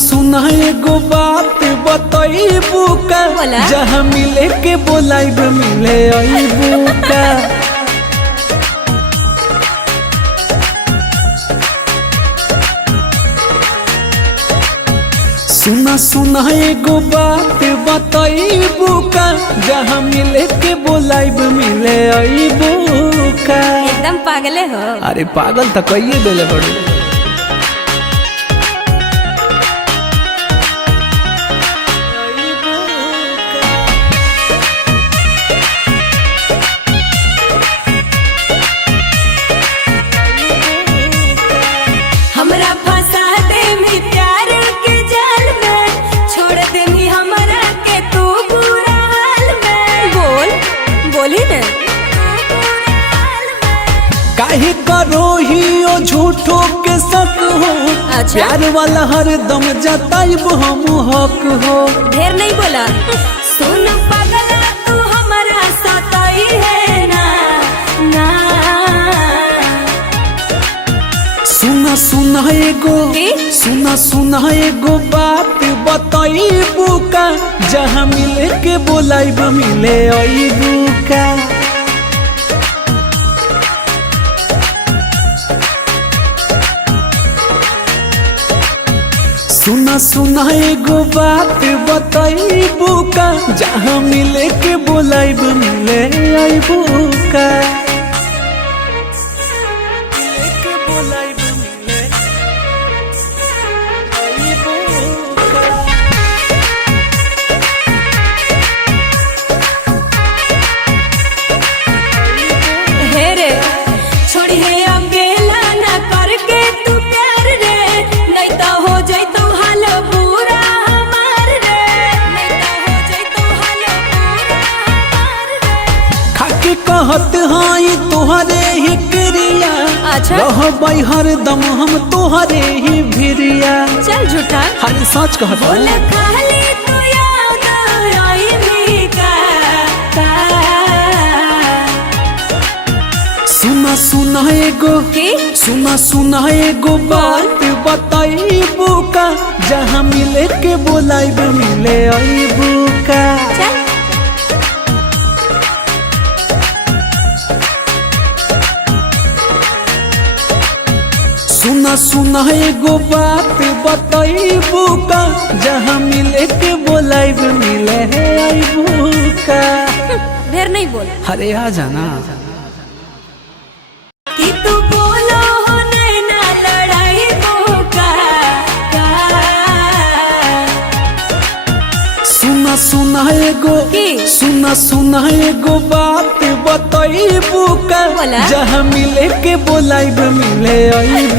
सुना एगो बात बताइबू का जहाँ मिले के बोलाइब मिले आइबू का। सुना एगो बात बताइबू का जहाँ मिले के बोलाइब मिले आइबू का। एकदम पागले हो। अरे पागल तो कहिए देले बड़े। काहे करो ही ओ झूठो के शक हो। अच्छा? प्यार वाला हर दम जताइब हम हक हो। ढेर नहीं बोला। सुन पगला तू हमारा सताई है ना ना। सुना एगो बात बताइबू का जहाँ मिले के बोलाइब मिले आइबू का। सुना एगो बात बताइबू का जहाँ मिले के बोलाइब मिले आइबू का। कहत हाई तोहरे ही क्रिया। अच्छा? रहबै हरदम हम तोहरे ही भिरिया। चल झूठा। हर सच कहत सुना एगो बात बताइबू का जहाँ मिले के बोलाइब मिले आइबू का। सुना एगो बात बताइबू का जहाँ मिले के बोलाइब मिले आइबू का। ढेर नहीं बोल। अरे आ जाना। कि तू बोलो हो नैना लड़ाई का। सुना एगो बात बताइबू का जहाँ मिले के बोलाइब मिले आइबू